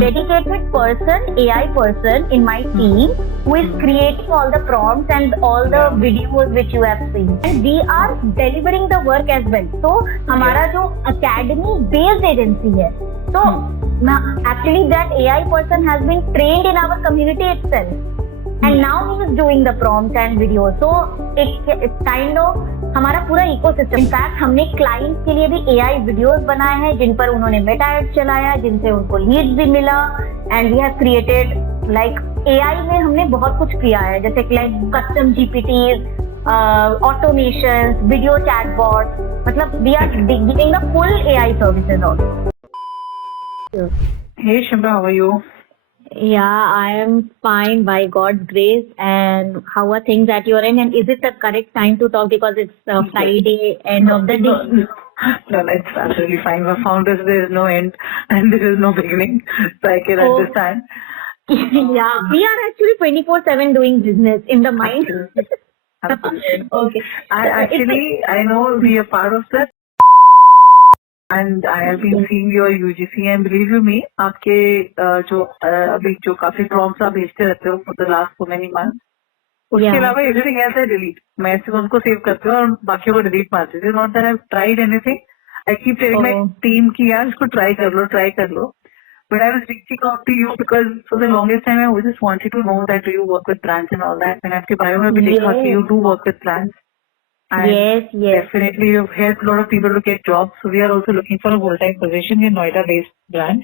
dedicated person, AI person in my team who is creating all the prompts and all the videos which you have seen. And we are delivering the work as well. So हमारा जो academy based agency है, so actually that AI person has been trained in our community itself. And now he is doing the prompts and videos. So it's kind of हमारा पूरा ecosystem. In fact हमने clients के लिए भी AI videos बनाए हैं जिन पर उन्होंने मेटा एड चलाया, जिनसे उनको लीड्स भी मिला. And we have created like AI में हमने बहुत कुछ किया है, जैसे like custom GPTs, automation, video chatbot. मतलब we are giving the full AI services also. Hey Shimra, how are you? Yeah, I am fine by God's grace. And how are things at your end? And is it the correct time to talk because it's Friday, end of the day? No, it's absolutely fine. For founders, there is no end and there is no beginning, so I can understand. Yeah, we are actually 24/7 doing business in the mind. Absolutely. Okay. I know we are part of that. And I have been seeing your UGC and believe you me, आपके जो अभी जो काफी prompts आप भेजते रहते हो for the last so many months, उसके अलावा everything else I delete. मैं सिर्फ उनको सेव करती हूँ और बाकी को delete मारती हूँ. Not that I've tried anything. I keep telling my team कि यार इसको try कर लो. But I was reaching out to you because for the longest time I just wanted to know that do you work with brands and all that. And आपके बारे में भी देखा कि you do work with brands. And yes. Definitely you've helped a lot of people to get jobs. So we are also looking for a full-time position in Noida-based brand.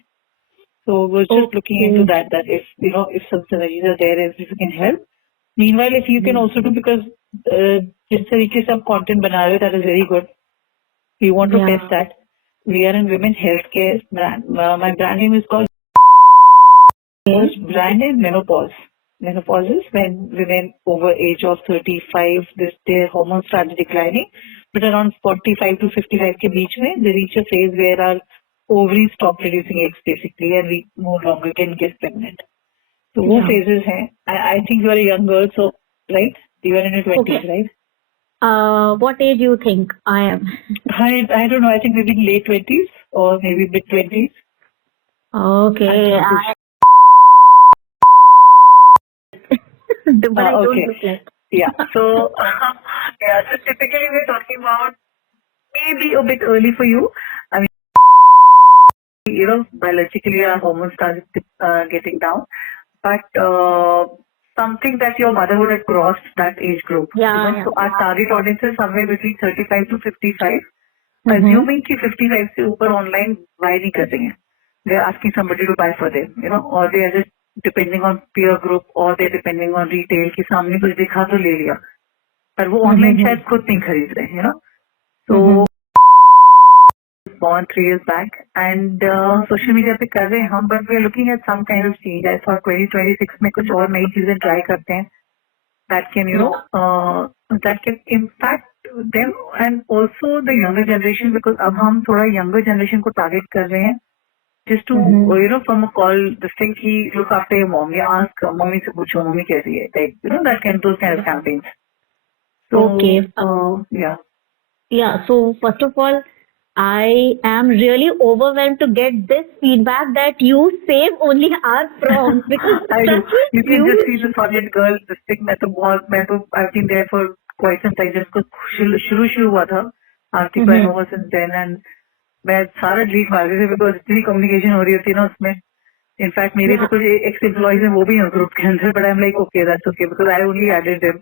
So we're just looking into that if, if some synergies are there, if you can help. Meanwhile, if you can also do, because जिस तरीके से आप content बना रहे हो, that is very good. We want to test that. We are in women healthcare brand. My brand name is called brand name Menopause. Menopause is when women over age of 35, their hormones start declining, but around 45 to 55 के बीच में, they reach a phase where our ovaries stop producing eggs basically, and we no longer can get pregnant. So वो phases हैं. I think you are a young girl, so right? You are in your 20s, right? What age do you think I am? I don't know. I think maybe late 20s or maybe mid 20s. Okay. But I don't look like. Yeah. So, so typically we're talking about maybe a bit early for you. I mean, biologically our hormones start getting down, but something that your mother would have crossed that age group. Yeah. So our target audience is somewhere between 35 to 55. Assuming कि 55 से ऊपर online buy नहीं करते हैं. They're asking somebody to buy for them, or they are just depending on peer group, or they're depending on retail कि सामने कुछ दिखा तो ले लिया, पर वो online शायद खुद नहीं खरीद रहे, So born 3 years back and social media पे कर रहे हैं हम, but we are looking at some kind of change. I thought 2026 में कुछ और नई चीजें try करते हैं that can that can impact them and also the younger generation, because अब हम थोड़ा younger generation को target कर रहे हैं. Just to, from a call, this thing, look after your mom. You ask mommy से पूछो mommy कैसी है, like, that those kind of campaigns. So, okay. Yeah. So first of all, I am really overwhelmed to get this feedback that you save only our prompts because I do. You can just see the solid girl. This thing, I've been there for quite some time. Just शुरू हुआ था. Aarti I know her since then and मैं सारा delete मार रही थी because इतनी communication हो रही होती ना उसमें. इनफैक्ट मेरे तो कुछ एक्स एम्प्लॉइज हैं वो भी हैं ग्रुप के अंदर, but I am like okay that's okay because I only added them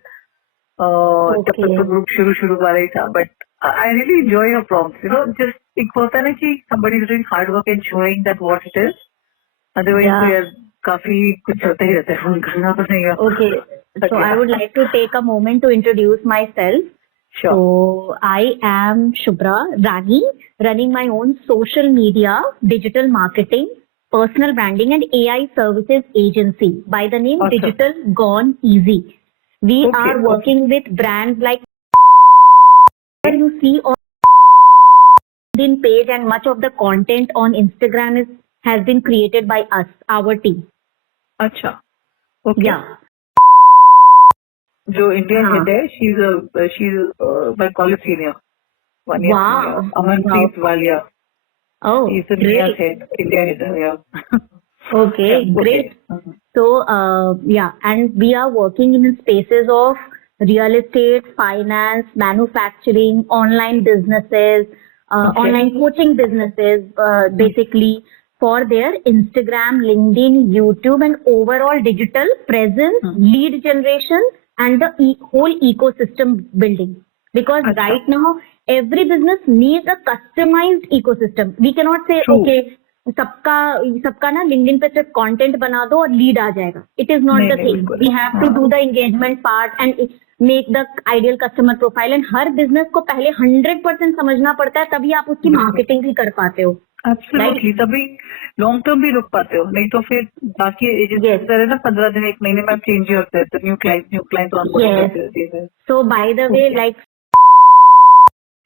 जब तक तो ग्रुप शुरू वाला ही था. But I really enjoy your prompts, just एक होता है ना कि somebody is doing hard work and showing that what it is. Otherwise तो यार काफी कुछ चलता ही रहता है, फोन करना तो नहीं है. Okay, so I would like to take a moment to introduce myself. Sure. So I am Shubhra Rani, running my own social media, digital marketing, personal branding and AI services agency by the name Digital Gone Easy. We are working with brands like you see on LinkedIn page, and much of the content on Instagram has been created by us, our team. अच्छा. Okay. Yeah. जो India head है, she's my college senior. 1 year senior. Amanpreet Walia. Oh, she's the India head. Yeah. Okay, great. So, and we are working in spaces of real estate, finance, manufacturing, online businesses, online coaching businesses, basically for their Instagram, LinkedIn, YouTube, and overall digital presence, lead generation, and the whole ecosystem building. Because right now, every business needs a customized ecosystem. We cannot say, True. okay, सबका ना LinkedIn पे सिर्फ content बना दो और lead आ जाएगा. It is not the thing. We have to do the engagement part and make the ideal customer profile. And हर बिजनेस को पहले 100% समझना पड़ता है, तभी आप उसकी मार्केटिंग भी कर पाते हो. एब्सोल्युटली, तभी लॉन्ग टर्म भी रुक पाते हो. नहीं तो फिर बाकी एजेंसी ना 15 दिन 1 महीने में चेंज ही होते हैं. तो न्यू क्लाइंट ऑनबोर्डिंग करते हैं. So by the way, like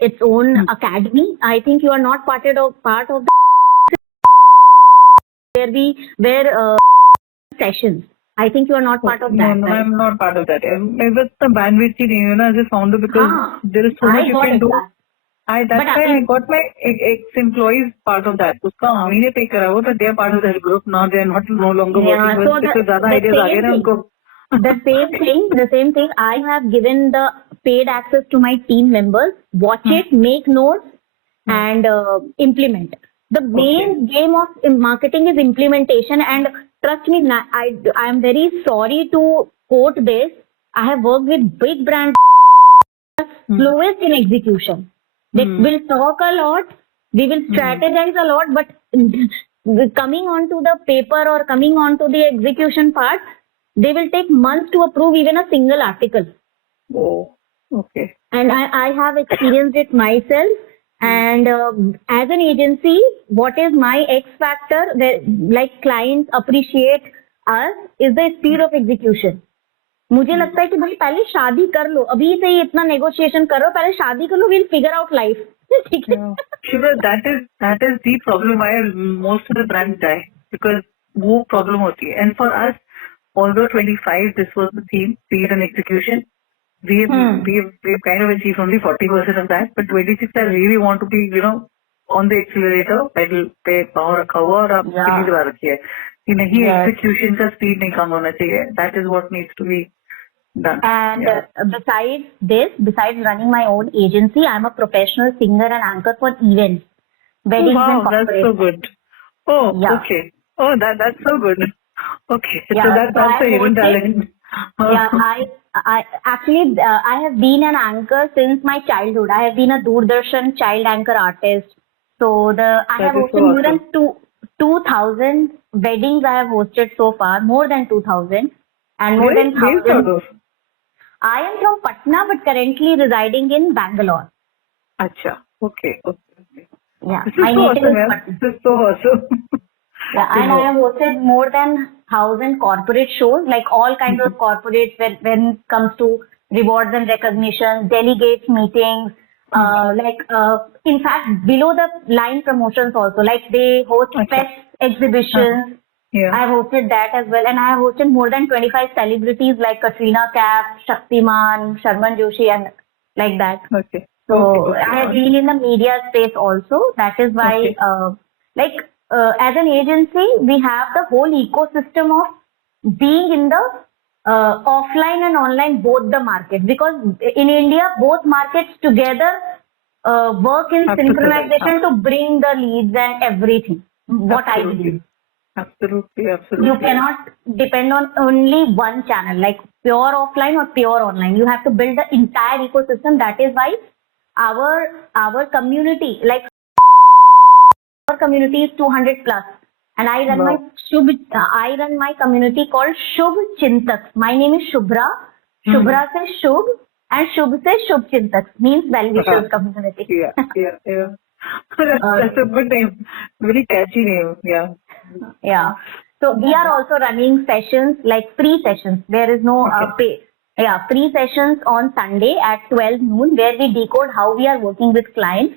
its own academy, I think you are not part of the where sessions. I think you are not part of that. No, right? I'm not part of that. मैं बस the bandwidth ही नहीं हूँ ना as a founder, because there is so much you can do. That's why I got my ex-employees part of that. उसका हम ही ने take करा वो, तो they are part of that group now. They are no longer working with. because ज़्यादा ideas आ गए ना उनको. The same thing. I have given the paid access to my team members. Watch it, make notes, and implement. The main game of marketing is implementation. And trust me, I am very sorry to quote this. I have worked with big brands, slowest in execution. They will talk a lot, we will strategize a lot, but coming onto the paper or coming onto the execution part, they will take months to approve even a single article. Oh, okay. And I have experienced it myself. And as an agency, what is my X factor? Like clients appreciate us is the speed of execution. मुझे लगता है कि भाई पहले शादी कर लो, अभी से ही इतना नेगोशिएशन करो, पहले शादी कर लो, we'll figure out life. ठीक है. Sure, that is the problem why most of the brands die, because वो problem होती है. And for us, although 25 this was the theme, speed and execution, we've kind of achieved only 40% of that. But 26 I really want to be, on the accelerator, pedal पे power रखा हुआ और आप speed बढ़ा रखी है कि नहीं, execution का speed नहीं कम होना चाहिए. That is what needs to be done. And besides running my own agency, I'm a professional singer and anchor for events, weddings, and corporates. That's so good. Okay. That's so good. Okay, so that's also hidden talent. I actually I have been an anchor since my childhood. I have been a Doordarshan child anchor artist. So I have hosted more than 2,000 weddings. I have hosted so far, more than 2,000, and more than 1,000. I am from Patna, but currently residing in Bangalore. Acha, okay. Yeah, this is so awesome. This is so awesome. Yeah, and I have hosted more than 1,000 corporate shows, like all kinds of corporates when it comes to rewards and recognition, delegates meetings, in fact, below the line promotions also, like they host fest exhibitions. I have hosted that as well, and I have hosted more than 25 celebrities like Katrina Kaif, Shaktiman, Sharman Joshi, and like that. Okay. So I have been in the media space also. That is why, as an agency, we have the whole ecosystem of being in the offline and online, both the markets. Because in India, both markets together work in synchronization to bring the leads and everything. What I believe. Absolutely. You cannot depend on only one channel, like pure offline or pure online. You have to build the entire ecosystem. That is why our community, like our community is 200 plus, and I run my community called Shubh Chintaks. My name is Shubhra. Shubhra se Shubh and Shubh se Shubh Chintaks, means well-wishers community. Yeah. That's a good name. Very catchy name. Yeah. So we are also running sessions, like free sessions. There is no pay. Yeah, free sessions on Sunday at 12 noon, where we decode how we are working with clients.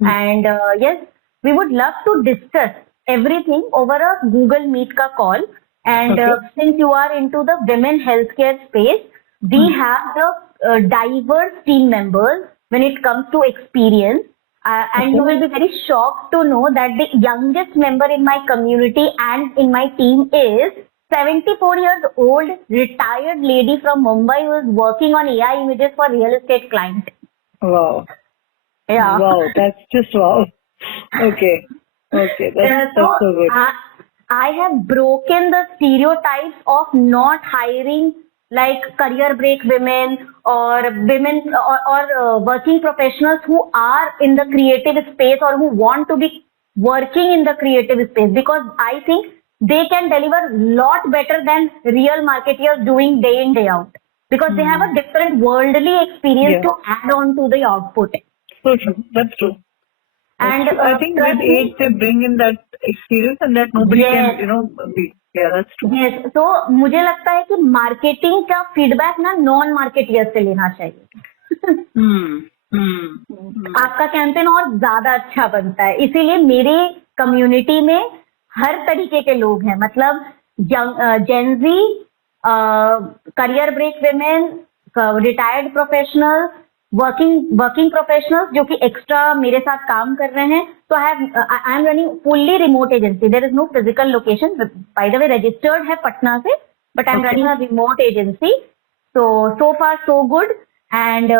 And yes, we would love to discuss everything over a Google Meet ka call. And since you are into the women healthcare space, we have the diverse team members when it comes to experience. and you will be very shocked to know that the youngest member in my community and in my team is 74 years old retired lady from Mumbai who is working on AI images for real estate client. Wow. Yeah. Wow, that's just wow. Okay. That's so good. I have broken the stereotypes of not hiring like career break women or women or working professionals who are in the creative space or who want to be working in the creative space, because I think they can deliver lot better than real marketeers doing day in, day out, because they have a different worldly experience to add on to the output. So true. That's true. And I think with age they bring in that experience and that nobody can, beat. Yeah, that's true. Yes. So मुझे लगता है कि marketing का feedback ना non marketeer से लेना चाहिए. आपका कैंपेन और ज्यादा अच्छा बनता है. इसीलिए मेरी कम्युनिटी में हर तरीके के लोग हैं, मतलब Gen Z, career break women, retired professionals, working professionals जो कि एक्स्ट्रा मेरे साथ काम कर रहे हैं. तो I am running fully remote agency. There is no physical location. By the way registered है पटना से, but I am running a remote agency. So far so good, and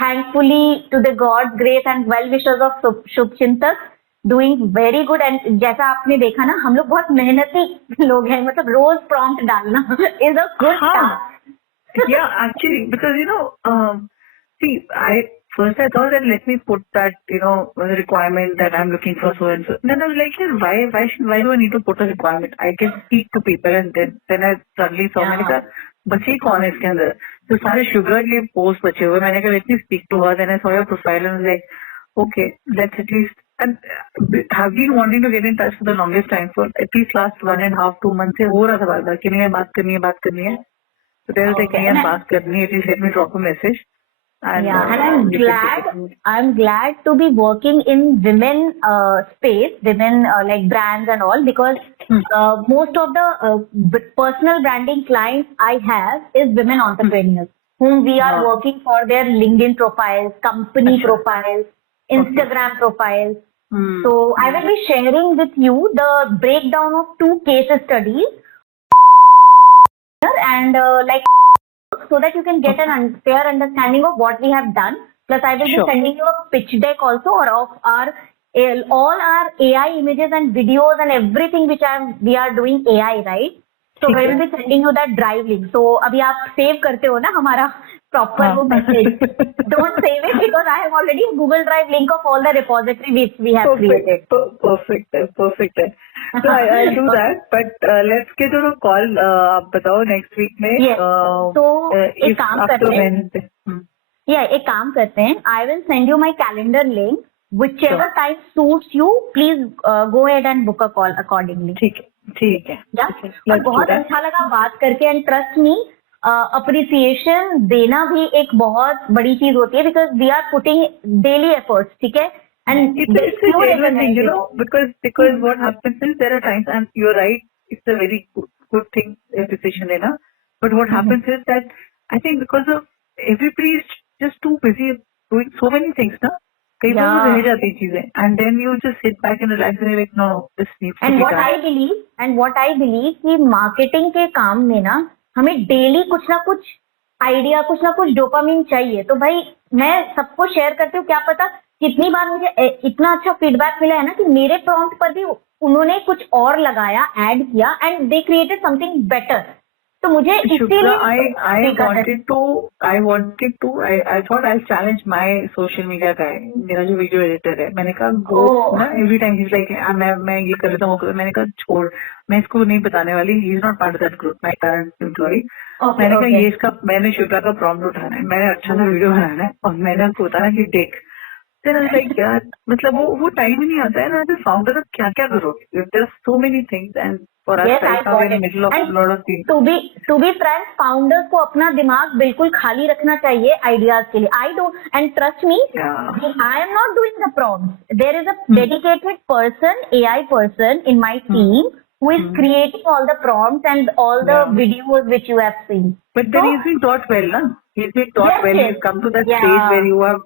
thankfully to the God grace and well wishers of शुभचिंतक, doing very good. And जैसा आपने देखा ना, हम लोग बहुत मेहनती लोग हैं, मतलब रोज प्रॉम्प्ट डालना is a good task. Yeah, actually, because see, I thought that let me put that, the requirement that I'm looking for so and so. Then I was like, why do I need to put a requirement? I can speak to people, and then I suddenly saw, मैंने कहा बच्चे कौन है इसके अंदर, तो सारे sugar के पोस्ट बचे हुए. मैंने कहा let me speak to her. Then I saw your profile and I was like, okay, let's at least. And have been wanting to get in touch for the longest time, for at least last 1.5-2 months से हो रहा था बार-बार कि नहीं बात करनी है. So they were like, नहीं बात करनी है, at least let me drop a message. And I'm glad to be working in women space, women like brands and all, because most of the personal branding clients I have is women entrepreneurs whom we are working for their LinkedIn profiles, company profiles, Instagram profiles. So I will be sharing with you the breakdown of 2 case studies and so that you can get an fair understanding of what we have done. Plus, I will be sending you a pitch deck also, or of all our AI images and videos and everything which we are doing AI, right? So I will be sending you that drive link. So अभी आप save करते हो ना हमारा proper वो message. Don't save it because I have already a Google Drive link of all the repository which we have created. Perfect. So I'll do that, but let's get on a call. आप बताओ next week में. Yes. So एक काम करते हैं. एक काम करते हैं. I will send you my calendar link. Whichever time suits you, please go ahead and book a call accordingly. ठीक है. और बहुत अच्छा लगा बात करके, एंड ट्रस्ट मी, अप्रिसिएशन देना भी एक बहुत बड़ी चीज होती है, because we are putting daily efforts. ठीक है. And it's a genuine thing, because what happens is there are times, and you're right, it's a very good thing, appreciation देना. But what happens is that I think because of everybody is just too busy doing so many things, na. कई बार वो रह जाती चीजें, and then you just sit back and relax and like, no, this needs to be done. And what I believe कि marketing के काम में ना हमें डेली कुछ ना कुछ आइडिया, कुछ ना कुछ डोपामिन चाहिए. तो भाई मैं सबको शेयर करती हूँ. क्या पता कितनी बार मुझे इतना अच्छा फीडबैक मिला है ना कि मेरे प्रॉम्प्ट पर भी उन्होंने कुछ और लगाया, ऐड किया, and they created something better. तो मुझे इसीलिए I thought I'll challenge my social media guy, मेरा जो वीडियो एडिटर है. मैंने कहा go ना, every time he's like मैं ये कर लेता हूँ. मैंने कहा छोड़, मैं इसको नहीं बताने वाली. He's not part of that group, my current employee. मैंने कहा ये इसका, मैंने शिप्रा का प्रॉम्प्ट उठाना है, मैंने अच्छा सा वीडियो बनाना है, और मैंने उसको बताना कि देख. Then I was like, यार मतलब वो टाइम ही नहीं आता है ना. जो फाउंडर क्या करोगे? There are so many things, and for us right now we're in the middle of a lot of things. To be frank, founders को अपना दिमाग बिल्कुल खाली रखना चाहिए आइडियाज के लिए. I don't, and trust me, I am not doing the prompts. There is a dedicated person, AI person in my team who is creating all the prompts and all the videos which you have seen. But then he's been taught well, na? He's been taught well. He's come to that stage where you have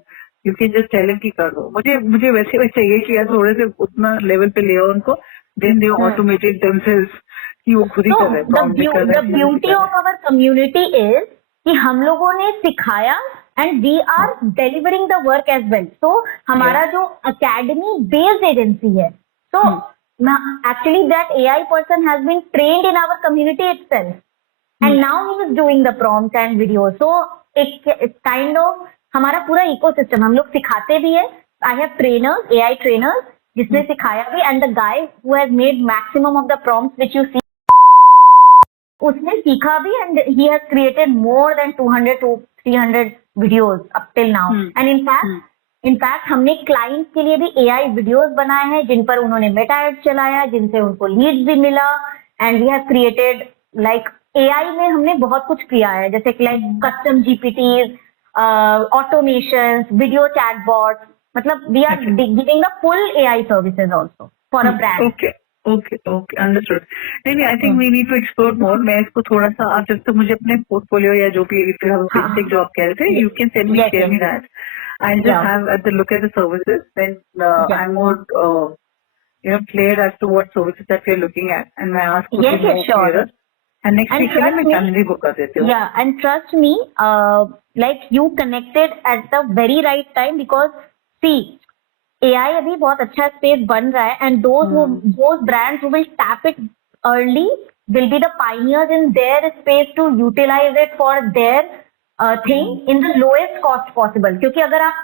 you can just tell him कि कर दो. मुझे वैसे चाहिए कि यार थोड़े से उतना लेवल पे ले आओ उनको, देन दे ऑटोमेटेड देमसेल्व्स कि वो खुद ही कर रहे हैं, प्रॉम्प्ट भी कर रहे हैं. The beauty of our community is कि हम लोगों ने सिखाया and we are delivering the work as well. तो हमारा जो अकेडमी बेस्ड एजेंसी है, तो actually that AI person has been trained in our community itself, and now he is doing the prompts and videos. So it's kind of हमारा पूरा ecosystem हम लोग सिखाते भी है. I have trainers, AI trainers जिसने सिखाया भी, and the guy who has made maximum of the prompts which you see, उसने सीखा भी, and he has created more than 200 to 300 videos up till now. And in fact हमने clients के लिए भी AI वीडियोस बनाए हैं जिन पर उन्होंने मेटा एड चलाया, जिनसे उनको लीड्स भी मिला, and we have created like AI में हमने बहुत कुछ किया है, जैसे like custom GPTs, automation, video chatbots, मतलब we are giving the full AI services also for a brand. Okay, understood. नहीं, I think we need to explore more. मैं इसको थोड़ा सा, आप जब तक मुझे अपने पोर्टफोलियो या जो भी बेसिक जॉब कह रहे थे, you can send me, share me that. I'll just have at the look at the services, then I'm more clear as to what services that we're looking at, and I ask you more clearer. And next week मैं calendar book कर देती हूँ. Yeah, and trust me, like you connected at the very right time, because see, AI अभी बहुत अच्छा space बन रहा है, and those brands who will tap it early will be the pioneers in their space to utilize it for their thing in the lowest cost possible. क्योंकि अगर आप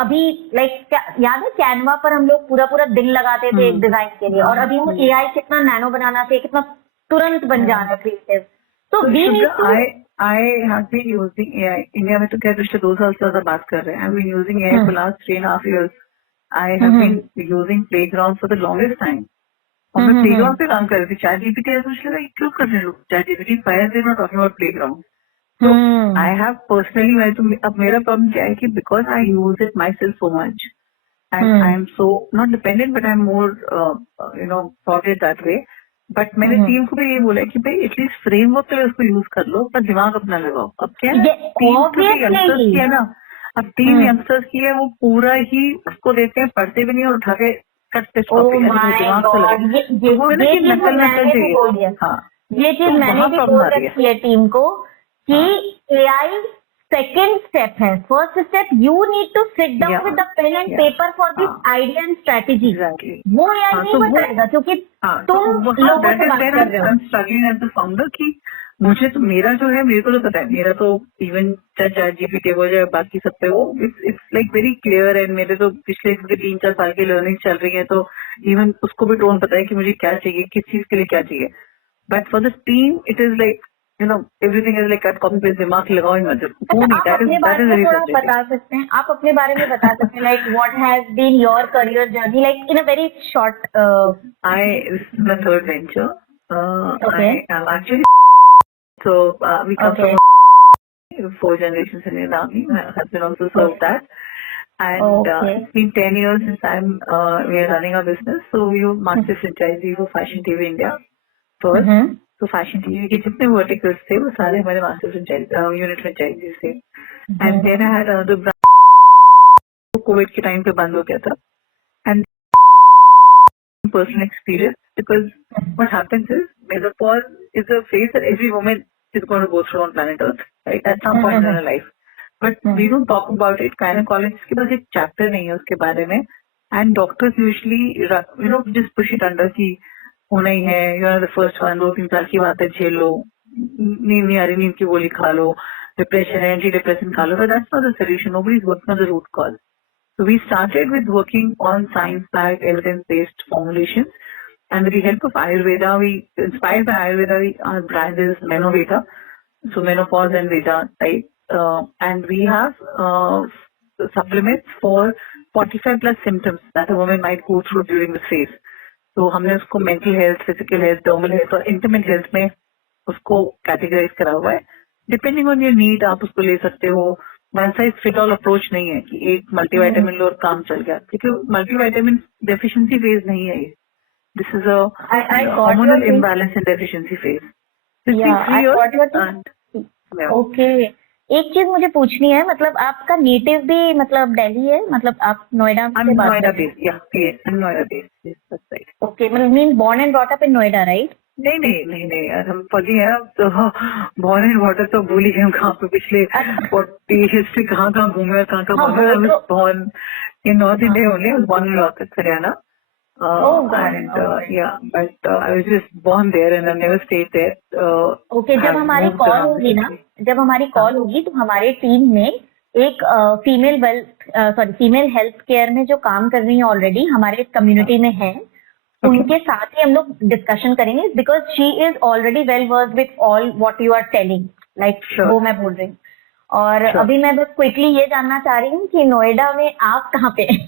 अभी लाइक याद है कैनवा पर हम लोग पूरा दिन लगाते थे एक डिजाइन के लिए, और अभी वो AI कितना नैनो बनाना चाहिए, कितना तुरंत बन जा रहा है क्रिएटिव. तो I have been using AI. India में तो क्या पिछले 2 साल से ज्यादा बात कर रहे हैं. I've been using AI for last 3.5 years. I have been using Playground for the longest time. और मैं Playground पे काम कर रही थी. ChatGPT ऐसा मुझे लगा क्यों कर रहे लोग ChatGPT? Why are they not talking about Playground? So I have personally, अब मेरा प्रॉब्लम क्या है कि because I use it myself so much, and I am so not dependent, but I am more sorted that way. But मैंने team को भी ये बोला कि भाई एटलीस्ट फ्रेमवर्क के लिए उसको यूज कर लो, पर दिमाग अपना लगाओ. अब क्या है, टीम यंगस्टर्स की है ना, अब टीम यंगस्टर्स की है, वो पूरा ही उसको देते हैं, पढ़ते भी नहीं और उठा के कट पे दिमाग को लगे. वो है ना कि नकल चाहिए. हाँ, ये चीज मैंने भी बोल रखी है टीम को कि AI सेकेंड स्टेप है. First step you need to sit down with the pen and paper for this idea and strategy. वो AI नहीं बताएगा, क्योंकि तुम लोगों से बात कर रहे हो. स्ट्रगलिंग एज द फाउंडर कि मुझे तो मेरा जो है, मेरे को तो पता है, मेरा तो इवन ChatGPT हो जाए बाकी सब पे वो it's like very clear. And मेरे तो पिछले 3-4 साल की लर्निंग चल रही है, तो इवन उसको भी टोन पता है कि मुझे क्या चाहिए, किस चीज के लिए क्या चाहिए. But for the team it is like everything is like copy paste, दिमाग लगाओ ही मत. आप अपने बारे में थोड़ा बता सकते हैं, आप अपने बारे में बता सकते हैं, like what has been your career journey, like in a very short. This is my third venture. Okay. I am actually we come from 4 generations in the army. My husband also served that, and it's been 10 years since we are running our business. So we were master franchisee for Fashion TV India first. तो fashion TV के जितने verticals थे वो सारे हमारे master unit franchisees थे. And then I had another brand, Covid के time पे बंद हो गया था. And personal experience, because what happens is menopause is a phase that every woman is going to go through on planet Earth, right, at some point in life. But we don't talk about it. Gynaecologist के पास एक chapter नहीं है उसके बारे में. And doctors usually just push it under की होना ही है, you are the first one, 2-3 साल की बात है, झेल लो, नींद नहीं आ रही, नींद की गोली खा लो, डिप्रेशन है, एंटी डिप्रेशन खा लो. But that's not the solution. Nobody is working on the root cause. So we started with working on science backed evidence based formulations, and with the help of Ayurveda, we inspired by Ayurveda, our brand is Menoveda, so menopause and veda, right. And we have supplements for 45+ symptoms that a woman might go through during the phase. तो हमने उसको mental health, physical health, dermal health और intimate health में उसको categorise करा हुआ है. Depending on your need आप उसको ले सकते हो. One size fit all approach नहीं है कि एक मल्टीविटामिन लो और काम चल गया, क्योंकि मल्टीविटामिन डेफिशिएंसी फेज नहीं है ये. This is a hormonal imbalance in deficiency phase. Okay, एक चीज मुझे पूछनी है, मतलब आपका नेटिव भी मतलब दिल्ली है, मतलब आप नोएडा I'm से बात Noida कर रहे based. Yeah, yes, I'm Noida based. Yes, that's right. हैं? ओके, मतलब mean born and brought up in Noida, right? नहीं नहीं नहीं नहीं यार, हम फजी हैं अब तो। बॉर्न एंड वाटर तो भूल ही गए हम कहाँ पे पिछले 40 हिस्ट्री कहाँ घूमे और कहाँ हाँ, भागे। वो तो born in north India only, born in north Haryana. Oh God, And yeah, but I was just born there and I never stayed there. Okay. जब Have हमारी moved कॉल around होगी ना, recently. जब हमारी हाँ, कॉल होगी तो हमारे टीम में एक फीमेल हेल्थ केयर में जो काम कर रही है ऑलरेडी हमारे कम्युनिटी में है, Okay. उनके साथ ही हम लोग डिस्कशन करेंगे, because she is already well versed with all what you are telling, like Sure. वो मैं बोल रही हूँ। और Sure. अभी मैं बस क्विकली ये जानना चाह रही हूँ कि नोएडा में आप कहाँ पे हैं?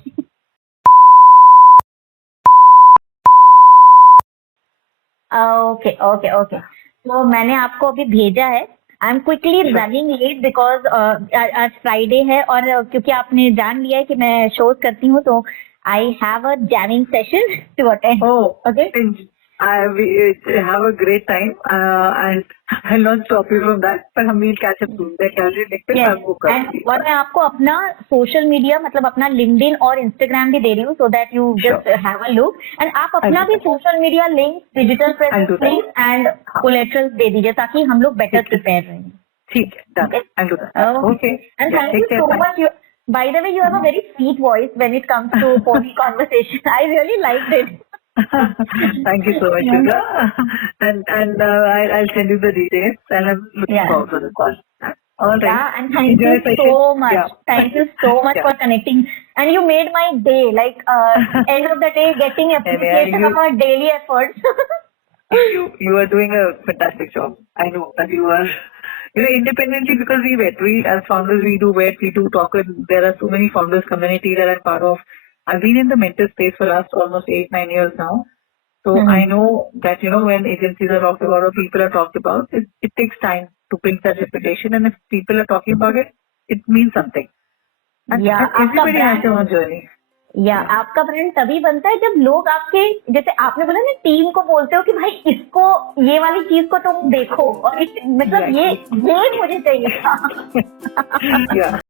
ओके ओके ओके, तो मैंने आपको अभी भेजा है। I am quickly Sure. Running late because आज फ्राइडे है, और क्योंकि आपने जान लिया है कि मैं शोज करती हूँ, तो I have a jamming session to attend. Oh, okay, we have a great time, and I'll not stop you from that. पर हम we'll catch up soon. मैं कैलेंडर देखते हैं, मैं आपको कर एंड दूंगी। और मैं आपको अपना सोशल मीडिया मतलब अपना लिंक्डइन और इंस्टाग्राम भी दे रही हूँ, so that you just have a look, and आप अपना I'll do भी that. Social media link, digital I'll presence do that. Link and collaterals दे दीजिए, ताकि हम लोग बेटर ठीक है। प्रिपेयर रहें। ठीक है, done. Okay. I'll do that. Okay. And Yeah, thank you take care. so Bye. much. By the way, you have a very sweet voice when it comes to phone conversation. I really liked it. Thank you so much, Shubha. And I'll send you the details, and I'm looking Yeah. forward to the call. All right. Yeah, and thank Enjoy you the session. so much. Yeah. Thank you so much Yeah. for connecting. And you made my day. Like end of the day, getting appreciation of our daily efforts. You are doing a fantastic job. I know that you are, independently, because we as founders, we do talk, and there are so many founders community that I'm part of. I've been in the mentor space for last almost 8-9 years now. So I know that, when agencies are talked about or people are talked about, it takes time to build that reputation. And if people are talking about it, it means something. And, Yeah, and everybody has their own journey. या आपका brand तभी बनता है जब लोग आपके, जैसे आपने बोला ना, टीम को बोलते हो कि भाई इसको, ये वाली चीज को तुम देखो, और मतलब ये मुझे चाहिए था। Yeah.